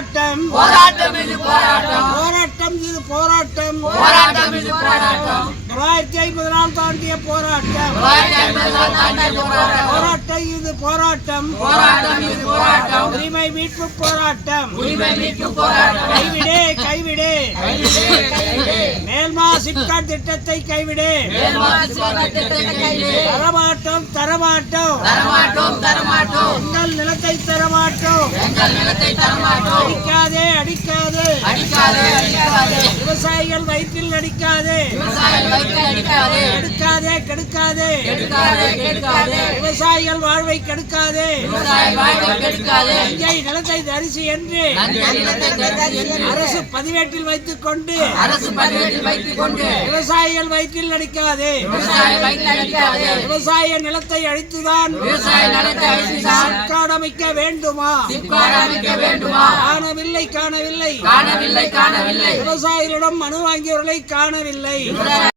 போராட்டம் போராட்டம் இது போராட்டம் போராட்டம் இது போராட்டம் போராட்டம் இது போராட்டம் 954 தாண்டிய போராட்டம் போராட்டம் இது போராட்டம் போராட்டம் இது போராட்டம் உரிமை மீட்பு போராட்டம் உரிமை மீட்பு போராட்டம் கைவிடு கைவிடு மேல்மா சிப்காட் திட்டத்தை கைவிடு தரமாட்டோம் தரமாட்டோம் தரமாட்டோம் தரமாட்டோம் எங்கள் நிலத்தை தரமாட்டோம் எங்கள் நிலத்தை தரமாட்டோம் அடிக்காதே அடிக்காதே அடிக்காதே அடிக்காதே விவசாயிகள் வயிற்றில் அடிக்காதே விவசாயிகள் வயிற்றில் அடிக்காதே கெடுக்காதே கெடுக்காதே கெடுக்காதே கெடுக்காதே விவசாயிகள் வாழ்வை கெடுக்காதே விவசாய வாழ்வை கெடுக்காதே நஞ்சை நிலத்தை தரிசி என்று நஞ்சை நிலத்தை தரிசி என்று அரசு பதிவேட்டில் வைத்துக் கொண்டு அரசு பதிவேட்டில் வைத்துக் கொண்டு விவசாயிகள் வயிற்றில் அடிக்காதே விவசாய வயிற்றில் அடிக்காதே விவசாய நிலத்தை அழித்துதான் விவசாய நிலத்தை அழித்துதான் சிப்காட் அமைக்க வேண்டுமா சிப்காட் அமைக்க வேண்டுமா காணவில்லை காணவில்லை காணவில்லை காணவில்லை விவசாயிகளிடம் மனு வாங்கியவர்களை காணவில்லை